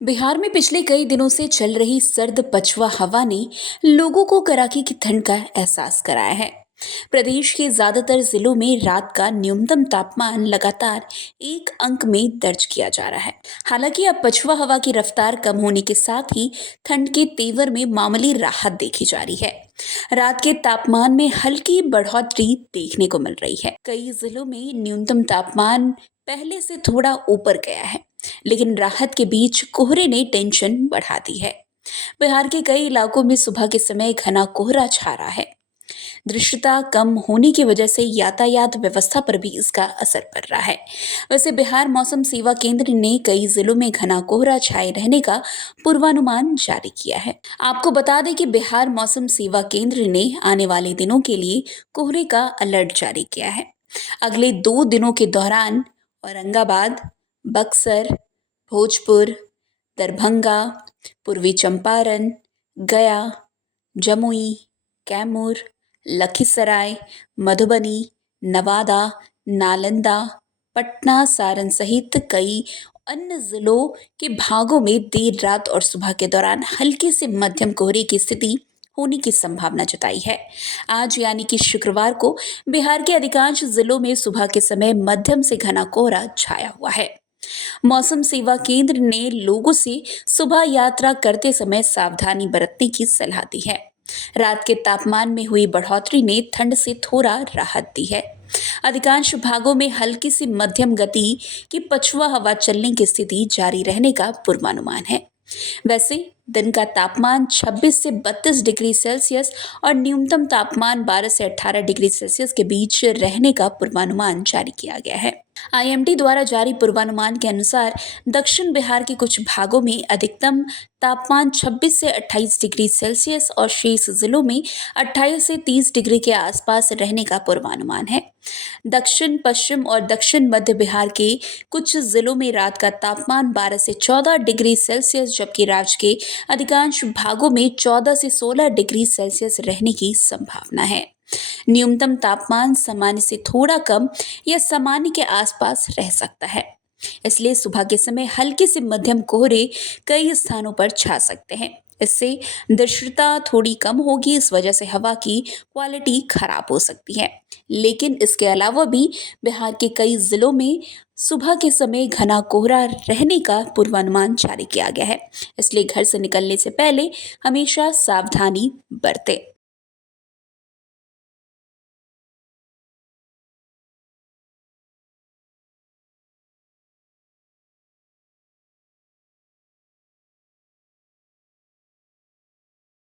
बिहार में पिछले कई दिनों से चल रही सर्द पछुआ हवा ने लोगों को कड़ाके की ठंड का एहसास कराया है। प्रदेश के ज्यादातर जिलों में रात का न्यूनतम तापमान लगातार एक अंक में दर्ज किया जा रहा है। हालांकि अब पछुआ हवा की रफ्तार कम होने के साथ ही ठंड के तेवर में मामूली राहत देखी जा रही है। रात के तापमान में हल्की बढ़ोतरी देखने को मिल रही है। कई जिलों में न्यूनतम तापमान पहले से थोड़ा ऊपर गया है, लेकिन राहत के बीच कोहरे ने टेंशन बढ़ा दी है। बिहार के कई इलाकों में सुबह के समय घना कोहरा छा रहा है। दृश्यता कम होने की वजह से यातायात व्यवस्था पर भी इसका असर पड़ रहा है। वैसे बिहार मौसम सेवा केंद्र ने कई जिलों में घना कोहरा छाए रहने का पूर्वानुमान जारी किया है। आपको बता दें कि बिहार मौसम सेवा केंद्र ने आने वाले दिनों के लिए कोहरे का अलर्ट जारी किया है। अगले 2 दिनों के दौरान औरंगाबाद, बक्सर, भोजपुर, दरभंगा, पूर्वी चंपारण, गया, जमुई, कैमूर, लखीसराय, मधुबनी, नवादा, नालंदा, पटना, सारण सहित कई अन्य जिलों के भागों में देर रात और सुबह के दौरान हल्के से मध्यम कोहरे की स्थिति होने की संभावना जताई है। आज यानी कि शुक्रवार को बिहार के अधिकांश जिलों में सुबह के समय मध्यम से घना कोहरा छाया हुआ है। मौसम सेवा केंद्र ने लोगों से सुबह यात्रा करते समय सावधानी बरतने की सलाह दी है। रात के तापमान में हुई बढ़ोतरी ने ठंड से थोड़ा राहत दी है। अधिकांश भागों में हल्की सी मध्यम गति की पछुआ हवा चलने की स्थिति जारी रहने का पूर्वानुमान है। वैसे दिन का तापमान 26 से 32 डिग्री सेल्सियस और न्यूनतम तापमान 12 से 18 डिग्री सेल्सियस के बीच रहने का पूर्वानुमान जारी किया गया है। आईएमडी द्वारा जारी पूर्वानुमान के अनुसार दक्षिण बिहार के कुछ भागों में अधिकतम तापमान 26 से 28 डिग्री सेल्सियस और शेष जिलों में 28 से 30 डिग्री के आसपास रहने का पूर्वानुमान है। दक्षिण पश्चिम और दक्षिण मध्य बिहार के कुछ जिलों में रात का तापमान 12 से 14 डिग्री सेल्सियस, जबकि राज्य के अधिकांश भागों में 14 से 16 डिग्री सेल्सियस रहने की संभावना है। न्यूनतम तापमान सामान्य से थोड़ा कम या सामान्य के आसपास रह सकता है, इसलिए सुबह के समय हल्के से मध्यम कोहरे कई स्थानों पर छा सकते हैं। इससे दृश्यता थोड़ी कम होगी, इस वजह से हवा की क्वालिटी खराब हो सकती है। लेकिन इसके अलावा भी बिहार के कई जिलों में सुबह के समय घना कोहरा रहने का पूर्वानुमान जारी किया गया है, इसलिए घर से निकलने से पहले हमेशा सावधानी बरतें।